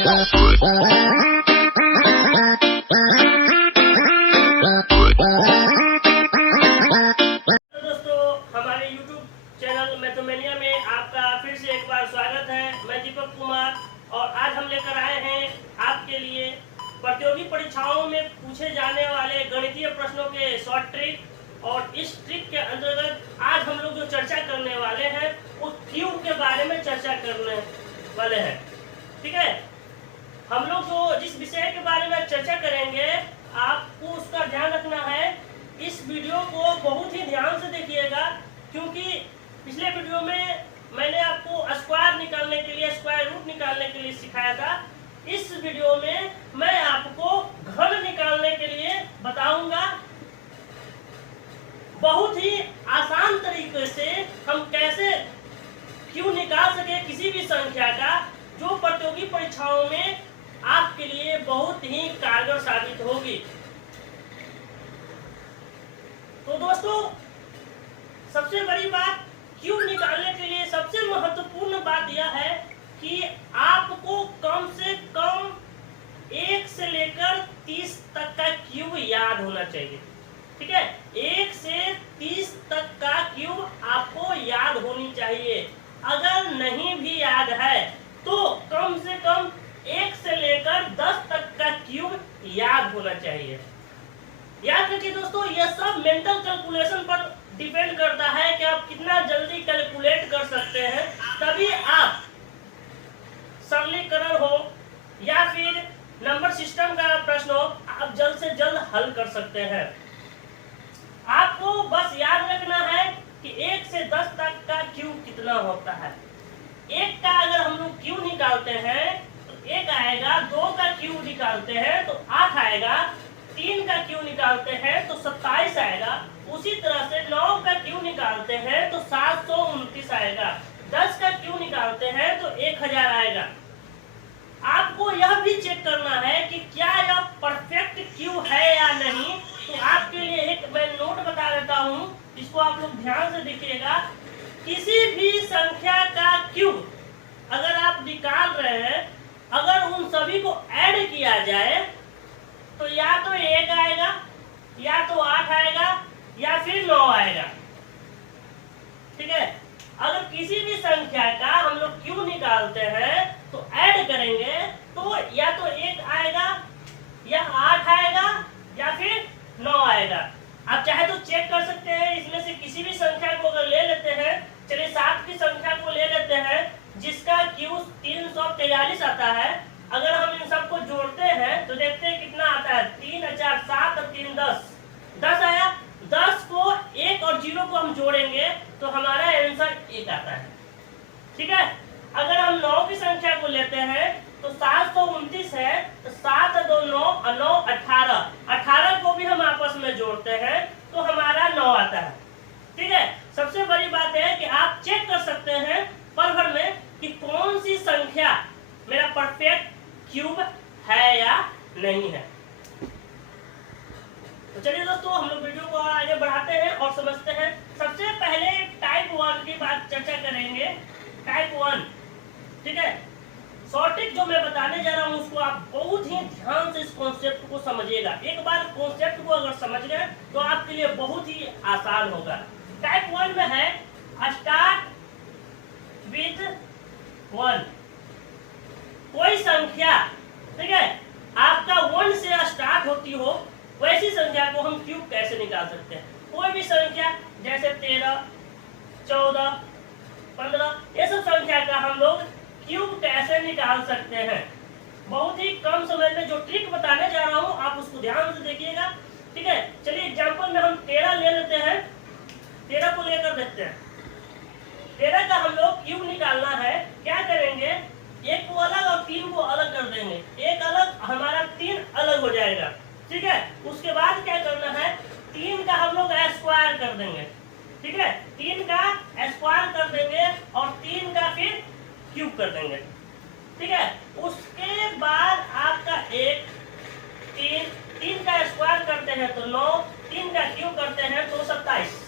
हमारे YouTube channel मैथमेनिया में आपका फिर से एक बार स्वागत है। मैं दीपक कुमार और आज हम लेकर आए हैं आपके लिए प्रतियोगी परीक्षाओं में पूछे जाने वाले गणितीय प्रश्नों के शॉर्ट ट्रिक। और इस ट्रिक के अंतर्गत आज हम लोग जो चर्चा करने वाले हैं उस क्यूब के बारे में चर्चा करने वाले हैं। ठीक है, हम लोग जो जिस विषय के बारे में चर्चा करेंगे आपको उसका ध्यान रखना है। इस वीडियो को बहुत ही ध्यान से देखिएगा, क्योंकि पिछले वीडियो में मैंने आपको स्क्वायर निकालने के लिए, स्क्वायर रूट निकालने के लिए सिखाया था। इस वीडियो में मैं आपको घन निकालने के लिए बताऊंगा। बहुत ही आसान तरीके से हम कैसे क्यों निकाल सके किसी भी संख्या का, जो प्रतियोगी परीक्षाओं में आपके लिए बहुत ही कारगर साबित होगी। तो दोस्तों, सबसे बड़ी बात क्यूब निकालने के लिए सबसे महत्वपूर्ण बात यह है कि आपको कम से कम 1 से लेकर 30 तक का क्यूब याद होना चाहिए। ठीक है, 1 से 30 तक का क्यूब आपको याद होनी चाहिए। अगर नहीं भी याद है तो कम से कम 1 से लेकर 10 तक का क्यूब याद होना चाहिए। याद रखिए दोस्तों, यह सब मेंटल कैलकुलेशन पर डिपेंड करता है कि आप कितना जल्दी कैलकुलेट कर सकते हैं। तभी आप सरलीकरण हो या फिर नंबर सिस्टम का प्रश्न हो, आप जल्द से जल्द हल कर सकते हैं। आपको बस याद रखना है कि 1 से 10 तक का क्यूब कितना होता है। 1 का अगर हम लोग क्यूब निकालते हैं तो 1 आएगा, 2 का क्यूब निकालते हैं तो 8 आएगा, 3 का क्यूब निकालते हैं तो 27 आएगा। उसी तरह से 9 का क्यूब निकालते हैं तो 729 आएगा। 10 का क्यूब निकालते हैं तो 1000 आएगा। आपको यह भी चेक करना है कि क्या यह परफेक्ट क्यूब है या नहीं। तो आपके लिए एक मैं नोट बता देता हूँ, इसको आप लोग ध्यान से देखिएगा। किसी भी संख्या का क्यूब अगर आप निकाल रहे हैं, अगर उन सभी को ऐड किया जाए तो या तो 1 आएगा, या तो 8 आएगा, या फिर 9 आएगा। ठीक है, अगर किसी भी संख्या का हम लोग क्यूब निकालते हैं तो ऐड करेंगे तो या तो 1 आएगा, या 8 आएगा, या फिर 9 आएगा। आप चाहे तो चेक कर सकते हैं, इसमें से किसी भी संख्या को अगर ले लेते हैं, चलिए 7 की संख्या को ले लेते हैं जिसका क्यूब 343 आता है। अगर हम इन सबको जोड़ते हैं तो देखते हैं कितना आता है। 3 4 7 और 3 10 आया। 10 को 1 और 0 को हम जोड़ेंगे तो हमारा आंसर 1 आता है। ठीक है, अगर हम 9 की संख्या को लेते हैं तो 729 है, तो 7 2 9 और 9 18। 18 को भी हम आपस में जोड़ते हैं तो हमारा 9 आता है। ठीक है, सबसे बड़ी बात है कि आप चेक कर सकते हैं पल भर में कि कौन सी संख्या मेरा परफेक्ट क्यूब है या नहीं है। तो चलिए दोस्तों, हम लोग वीडियो को आगे बढ़ाते हैं और समझते हैं। सबसे पहले टाइप 1 की बात चर्चा करेंगे। टाइप 1, ठीक है, शॉर्ट ट्रिक जो मैं बताने जा रहा हूँ उसको आप बहुत ही ध्यान से इस कॉन्सेप्ट को समझिएगा। एक बार कॉन्सेप्ट को अगर समझ गए तो आपके लिए बहुत ही आसान होगा। टाइप 1 में है स्टार्ट विद 1। कोई संख्या, ठीक है, आपका 1 से स्टार्ट होती हो, वैसी संख्या को हम क्यूब कैसे निकाल सकते हैं। कोई भी संख्या जैसे 13, 14, 15, ये सब संख्या का हम लोग क्यूब कैसे निकाल सकते हैं। बहुत ही कम समय में जो ट्रिक बताने जा रहा हूँ आप उसको ध्यान से देखिएगा। ठीक है, चलिए एग्जांपल में हम 13 ले लेते हैं। 13 को लेकर देखते हैं। 13 का हम लोग क्यूब निकालना है। क्या करेंगे, 1 को अलग और 3 को अलग कर देंगे। 1 अलग, हमारा 3 अलग हो जाएगा। ठीक है, उसके बाद क्या करना है, 3 का हम लोग स्क्वायर कर देंगे। ठीक है, 3 का स्क्वायर कर देंगे और 3 का फिर क्यूब कर देंगे। ठीक है, उसके बाद आपका 1 3 का स्क्वायर करते हैं तो 9, 3 का क्यूब करते हैं तो 27।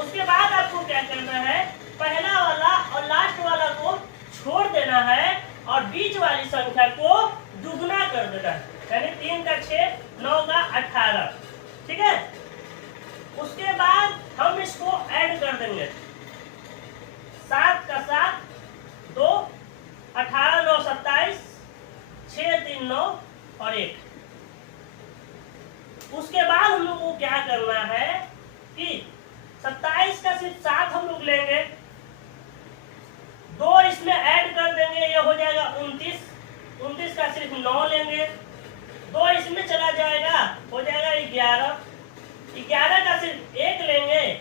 उसके बाद आपको क्या करना है, पहला वाला और लास्ट वाला को छोड़ देना बीच वाली संख्या को दुगना कर देना है, यानी 3 का 6, 9 का 18। ठीक है, उसके बाद हम इसको ऐड कर देंगे, 7 का 7, 2, 18 9 27, 6 3 9 और 1। उसके बाद हम लोग को क्या करना है कि 27 का सिर्फ 7 हम लोग लेंगे, 2 इसमें ऐड कर देंगे, ये हो जाएगा 29। 29 का सिर्फ 9 लेंगे, 2 इसमें चला जाएगा, हो जाएगा 11। 11 का सिर्फ 1 लेंगे,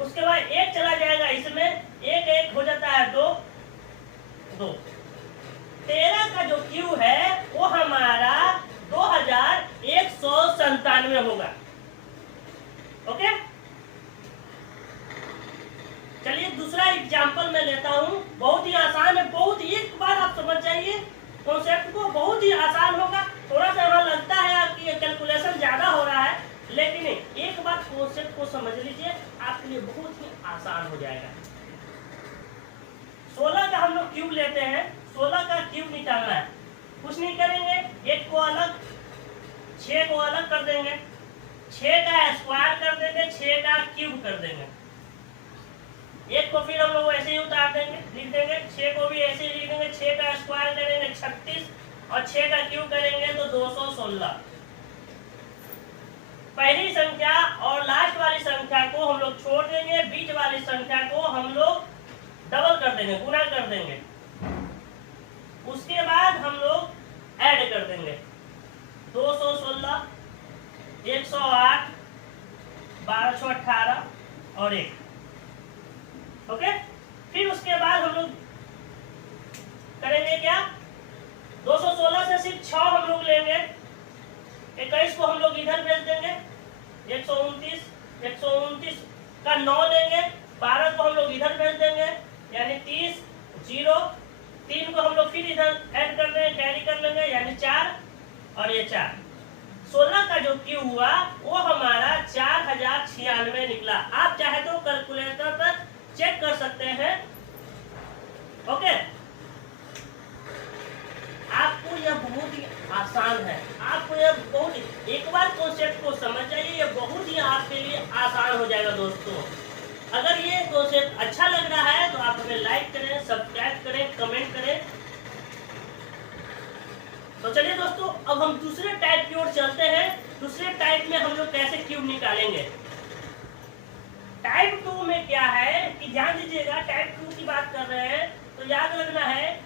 उसके बाद 1 चला जाएगा इसमें, 1 1 हो जाता है 2 2। 13 का जो क्यू है वो हमारा 2197 होगा। ओके, चलिए दूसरा एग्जांपल मैं लेता हूं, बहुत ही आसान है, बहुत एक बार आप समझ जाइए कॉन्सेप्ट को, बहुत ही आसान होगा। थोड़ा सा हमें लगता है आपकी ये कैलकुलेशन ज्यादा हो रहा है, लेकिन एक बार कॉन्सेप्ट को समझ लीजिए, आपके लिए बहुत ही आसान हो जाएगा। 16 का हम लोग क्यूब लेते हैं, 16 का क्यूब निकालना है, कुछ नहीं करेंगे, 1 को अलग, 6 को अलग कर देंगे, 6 का स्क्वायर कर देंगे, 6 का क्यूब कर देंगे, 1 को फिर हम लोग ऐसे ही उतार देंगे, लिख देंगे, 6 को भी ऐसे ही लिख देंगे, 6 का स्क्वायर करेंगे 36 और 6 का क्यूब करेंगे तो 216। पहली संख्या और लास्ट वाली संख्या को हम लोग छोड़ देंगे, बीच वाली संख्या को हम लोग डबल कर देंगे, गुना कर देंगे। उसके बाद हम लोग ऐड कर देंगे, 216, 108, 1218 और 1। ओके, फिर उसके बाद हम लोग करेंगे क्या, 216 से सिर्फ 6 हम लोग लेंगे, 21 को हम लोग इधर भेज देंगे, 129 का 9 लेंगे, 12 को हम लोग इधर भेज देंगे, यानी 30, 0, 3 को हम लोग फिर इधर ऐड कर देंगे, कैरी कर लेंगे, यानी 4 और ये 4। 16 का जो क्यू हुआ वो हमारा 4096 निकला। आप चाहे तो कैलकुलेटर पर चेक कर सकते हैं। ओके, आपको यह बहुत ही आसान है, आपको यह बहुत, एक बार कॉन्सेप्ट को समझ जाइए, यह बहुत ही आपके लिए आसान हो जाएगा दोस्तों। अगर ये कॉन्सेप्ट अच्छा लग रहा है तो आप हमें लाइक करें, सब्सक्राइब करें, कमेंट करें। तो चलिए दोस्तों, अब हम दूसरे टाइप की ओर चलते हैं। दूसरे टाइप में हम लोग कैसे क्यूब निकालेंगे। टाइप 2 में क्या है कि ध्यान दीजिएगा, टाइप 2 की बात कर रहे हैं तो याद रखना है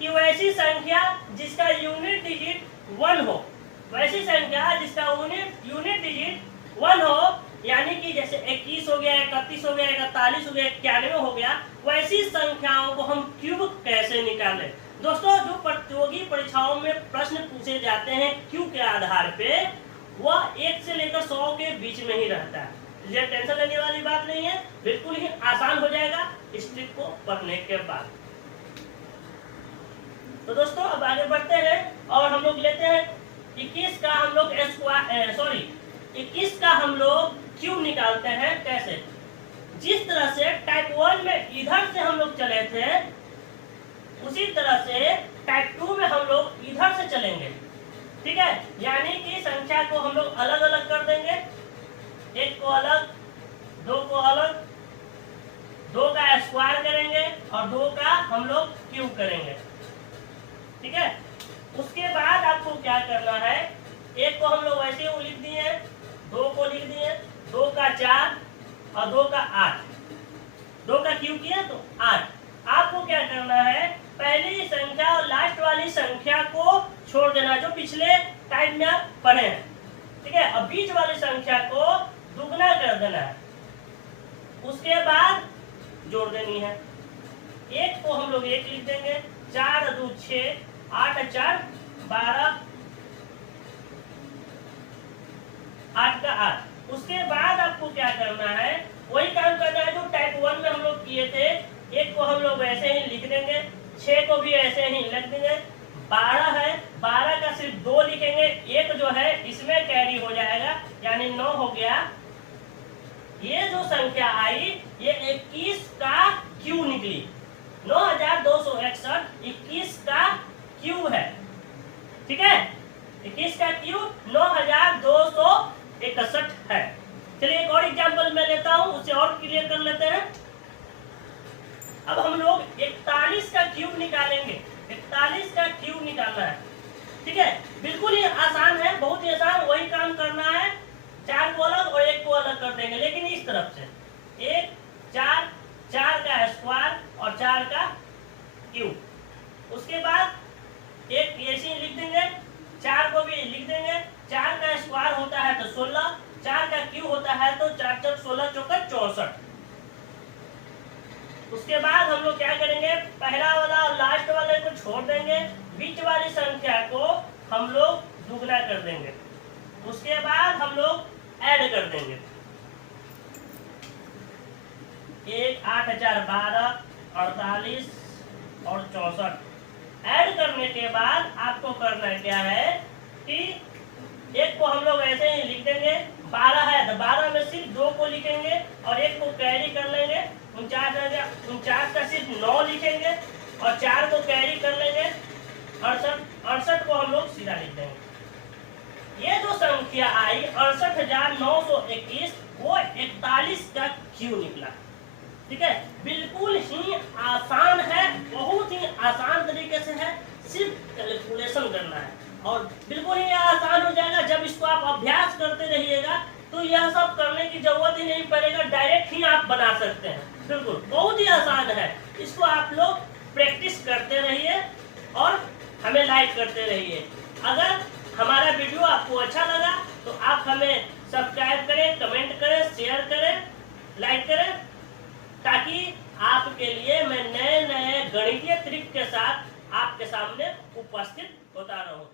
कि वैसी संख्या जिसका यूनिट डिजिट 1 हो, वैसी संख्या जिसका यूनिट डिजिट 1 हो, यानी कि जैसे 21 हो गया, 31 हो गया, 41 हो गया, 91 हो गया, वैसी संख्याओं को हम क्यूब कैसे निकालें। दोस्तों, जो प्रतियोगी परीक्षाओं में प्रश्न पूछे जाते हैं क्यूब के आधार पे, वह 1 से लेकर 100 के बीच में ही रहता है। ये टेंशन लेने वाली बात नहीं है, बिल्कुल ही आसान हो जाएगा इस ट्रिक को पढ़ने के बाद। तो दोस्तों, अब आगे बढ़ते हैं और हम लोग लेते हैं 21 का हम लोग 21 का हम लोग क्यूब निकालते हैं। कैसे, जिस तरह से टाइप 1 में इधर से हम लोग चले थे, उसी तरह से टाइप 2 में हम लोग इधर से चलेंगे। ठीक है, यानी कि संख्या को हम लोग अलग अलग कर देंगे, 1 को अलग, 2 को अलग, 2 का स्क्वायर करेंगे और 2 का हम लोग क्यूब करेंगे। ठीक है, उसके बाद आपको क्या करना है, 1 को हम लोग वैसे ही लिख दिए, 2 को लिख दिए, 2 का 4 और 2 का 8, 2 का क्यूब किया तो 8। आपको क्या करना है, पहली संख्या और लास्ट वाली संख्या को छोड़ देना जो पिछले टाइम में पढ़े हैं। ठीक है, अब बीच वाली संख्या को दुगना कर देना है, उसके बाद जोड़ देनी है। 1 को हम लोग 1 लिख देंगे, 4 2 6, 8 4 12, 8 का 8। उसके बाद आपको क्या करना है, वही काम करना है जो टाइप 1 में हम लोग किए थे। 1 को हम लोग ऐसे ही लिख देंगे, 6 को भी ऐसे ही लिख देंगे, 12 है, 12 का सिर्फ 2 लिखेंगे, 1 जो है इसमें कैरी हो जाएगा, यानी 9 हो गया। ये जो संख्या आई ये 21 का क्यू निकली, 9261 21 का क्यू है, ठीक है। 21 का क्यू 9261 है। चलिए एक और एग्जांपल मैं लेता हूं, उसे और क्लियर कर लेते हैं। अब हम लोग 41 का क्यूब निकालेंगे। 41 का क्यूब निकालना है, ठीक है। बिल्कुल ही आसान है, बहुत ही आसान। वही काम करना है, 4 को अलग और 1 को अलग कर देंगे, लेकिन इस तरफ से 1 4 4 का स्क्वायर और 4 का क्यूब। उसके बाद एक ऐसे लिख देंगे, 4 को भी लिख देंगे। 4 का स्क्वायर होता है तो 16, 4 का क्यूब होता है तो 4 4 16 चौका 64। उसके बाद हम लोग क्या करेंगे, पहला वाला और लास्ट वाले को छोड़ देंगे, बीच वाली संख्या को हम लोग दुगना कर देंगे। उसके बाद हम लोग ऐड कर देंगे, 1 8 4 12 48 और 64। ऐड करने के बाद आपको करना क्या है कि एक को हम लोग ऐसे ही लिख देंगे, 12 है तो 12 में सिर्फ 2 को लिखेंगे और 1 को कैरी कर लेंगे। 49 का सिर्फ 9 लिखेंगे और 4 को कैरी कर लेंगे। 68 को हम लोग सीधा लिख देंगे। ये जो संख्या आई 68,921, वो 41 का क्यू निकला, ठीक है। बिल्कुल ही आसान है, बहुत ही आसान तरीके से है, सिर्फ कैलकुलेशन करना है और बिल्कुल ही आसान हो जाएगा। जब इसको आप अभ्यास करते रहिएगा तो यह सब करने की जरूरत ही नहीं पड़ेगा, डायरेक्ट ही आप बना सकते हैं। बिल्कुल बहुत ही आसान है, इसको आप लोग प्रैक्टिस करते रहिए और हमें लाइक करते रहिए। अगर हमारा वीडियो आपको अच्छा लगा तो आप हमें सब्सक्राइब करें, कमेंट करें, शेयर करें, लाइक करें, ताकि आपके लिए मैं नए नए गणितीय ट्रिक के साथ आपके सामने उपस्थित होता रहूं।